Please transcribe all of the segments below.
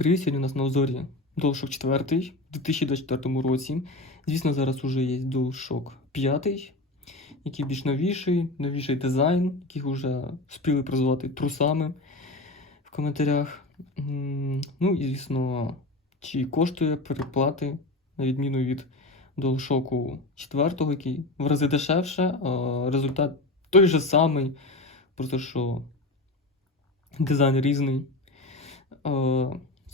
Привіт, сьогодні у нас на озорі DualShock 4 в 2024 році. Звісно, зараз уже є DualShock 5, який більш новіший, новіший дизайн, яких вже спіли прозвати трусами в коментарях. Ну і звісно, чи коштує переплати, на відміну від DualShock 4, який в рази дешевше, а результат той же самий, просто що дизайн різний.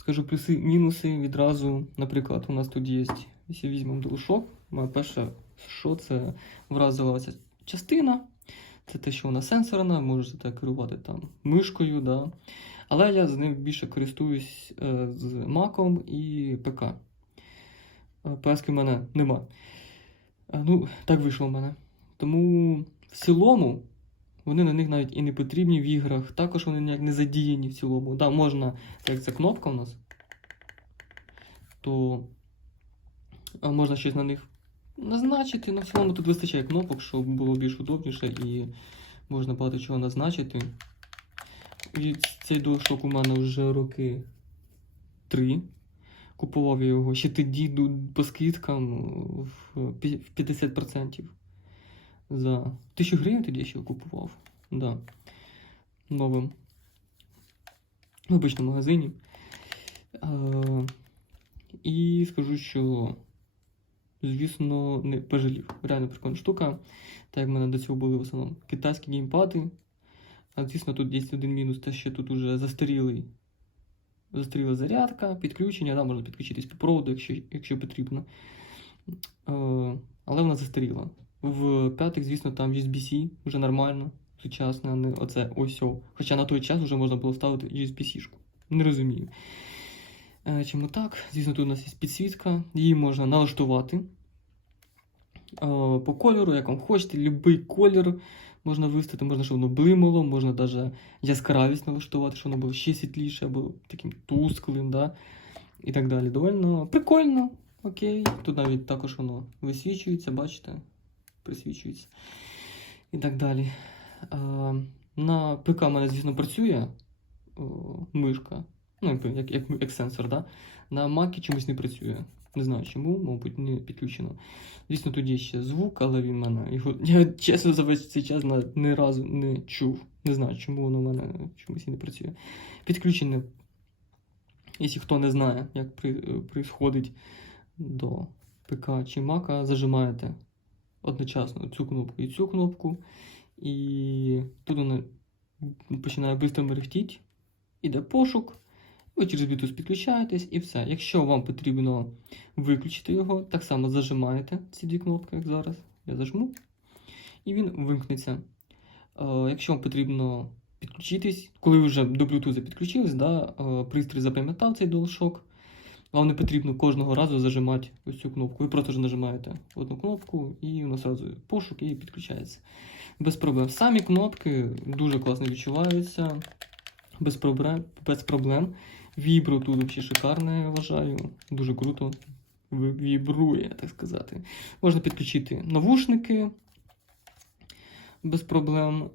Скажу плюси, мінуси відразу. Наприклад, у нас тут є, якщо візьмемо моє перше, що це вразила ця частина. Це те, що вона сенсорна, можете керувати там мишкою, да. але я з ним більше користуюсь е, з Mac і ПК. Е, PS в мене нема. Е, ну, так вийшло в мене. Тому в цілому вони на них навіть і не потрібні в іграх. Також вони ніяк не задіяні в цілому. Да, можна, як це кнопка у нас, то можна щось на них назначити. На в цілому тут вистачає кнопок, щоб було більш удобніше і можна багато чого назначити. І цей DualShock у мене вже роки 3. Купував я його ще тоді по скидкам в 50%. За 1000 гривень тоді ще купував. Да. Новим. В обичному магазині. Е, і скажу, що, звісно, не пожалів. Реально прикольна штука. Так як в мене до цього були в основному китайські геймпади. А звісно, тут є один мінус, те, що тут уже застарілий. Застаріла зарядка, підключення, да, можна підключитись по проводу, якщо, якщо потрібно. Е, але вона застаріла. В п'ятих, звісно, там USB-C вже нормально, сучасно, а не оце ось. Хоча на той час вже можна було вставити USB-C-шку. Не розумію. Е, Чому так? Звісно, тут у нас є підсвітка, її можна налаштувати. Е, По кольору, як вам хочете, будь-який колір можна виставити, можна, щоб воно блимало, можна навіть яскравість налаштувати, щоб воно було ще світліше, або таким тусклим, да? і так далі. Довольно прикольно, окей. Тут навіть також воно висвічується, бачите? Присвічується. І так далі. На ПК в мене, звісно, працює мишка, ну, як, як, як сенсор, да? на Mac чомусь не працює. Не знаю чому, мабуть, не підключено. Звісно, тут є ще звук, але він в мене. Його, я чесно за весь цей час ні разу не чув. Не знаю, чому воно в мене чомусь і не працює. Підключення, якщо хто не знає, як при, происходить до ПК чи Мака, зажимаєте одночасно цю кнопку і цю кнопку. І тут вона починає швидко мерехтіти, іде пошук. Ви через Bluetooth підключаєтесь і все. Якщо вам потрібно виключити його, так само зажимаєте ці дві кнопки, як зараз. Я зажму. І він вимкнеться. Е, якщо вам потрібно підключитись, коли ви вже до Bluetooth підключились, да, е, пристрій запам'ятав цей DualShock, вам не потрібно кожного разу зажимати ось цю кнопку. Ви просто ж нажимаєте одну кнопку і воно одразу пошук і підключається. Без проблем. Самі кнопки дуже класно відчуваються. Без проблем. Без проблем. Вібро тут взагалі шикарне, я вважаю. Дуже круто. Вібрує, так сказати. Можна підключити навушники без проблем.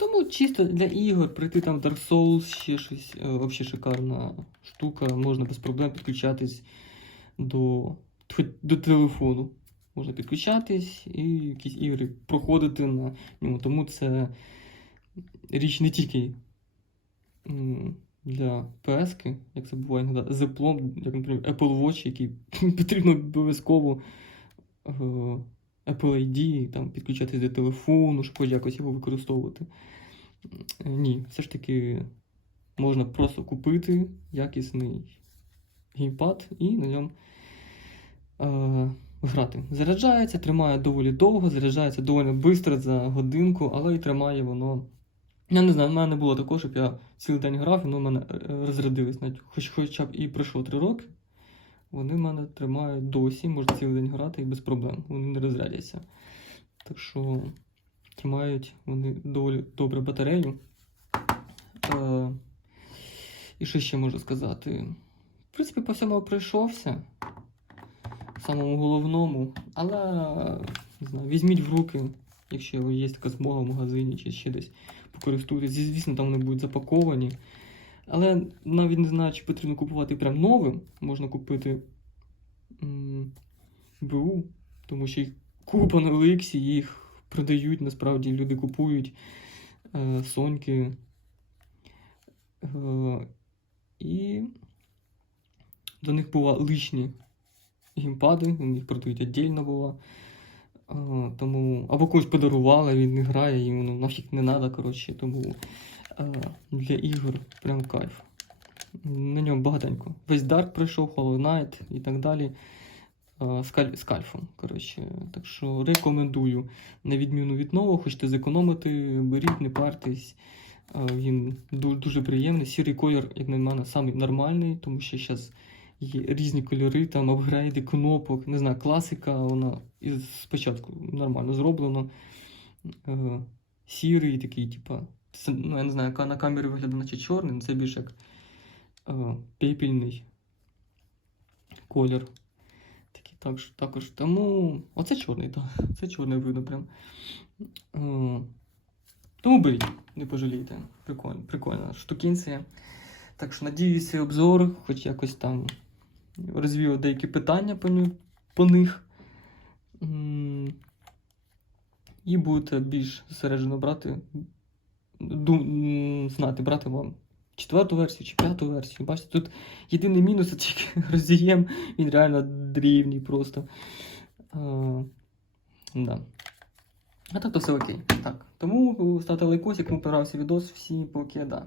Тому чисто для ігор прийти там в Dark Souls, ще щось, е, взагалі шикарна штука. Можна без проблем підключатись до, до телефону. Можна підключатись і якісь ігри проходити на ньому. Тому це річ не тільки для PS, як це буває іноді, з Apple, як, наприклад, Apple Watch, який потрібно обов'язково е, Apple ID, там, підключатись до телефону, щоб хоч якось його використовувати. Ні, все ж таки можна просто купити якісний геймпад і на ньому е, грати. Заряджається, тримає доволі довго, заряджається доволі швидко за годинку, але і тримає воно. Я не знаю, в мене не було такого, щоб я цілий день грав, і воно в мене е, розрядилось. Навіть хоч, хоча б і пройшло 3 роки. Вони мене тримають досі, можна цілий день грати і без проблем. Вони не розрядяться. Так що тримають вони доволі добре батарею. Е, і що ще можу сказати? В принципі, по всьому пройшовся. Самому головному. Але не знаю, візьміть в руки, якщо є така змога в магазині чи ще десь покористуйтесь. Звісно, там вони будуть запаковані. Але навіть не знаю, чи потрібно купувати прям новим. Можна купити БУ, тому що їх купа на Олексі, їх продають, насправді люди купують е, Соньки. Е, і до них була лишні геймпади, вони їх продають віддільно було. Е, тому або когось подарували, він не грає, йому ну, нафіг не треба, коротше, тому для ігор прям кайф. На ньому багатенько. Весь Dark пройшов, Hollow Knight і так далі. Е, з, кальфом. Коротше. Так що рекомендую. На відміну від нового, хочете зекономити, беріть, не партесь. Е, Він ду- дуже приємний. Сірий колір, як на мене, самий нормальний, тому що зараз є різні кольори, там апгрейди, кнопок, не знаю, класика, вона спочатку нормально зроблена. Е, Сірий такий, типа, це, ну, я не знаю, яка на камері виглядає наче чорний, це більше як е, пепельний колір. Такий також, також. Тому. Оце чорний, так. Це чорний видно прям. Е, тому беріть, не пожалійте. Прикольно, прикольна штукінція. Так що надіюсь, цей обзор, хоч якось там розвів деякі питання по, них. І будете більш зосереджено брати, знати, брати вам четверту версію чи п'яту версію. Бачите, тут єдиний мінус це тільки розієм, він реально дрівний просто. А, да. а так то все окей. Так. Тому ставте лайкосик, кому понравився відос, всі поки да.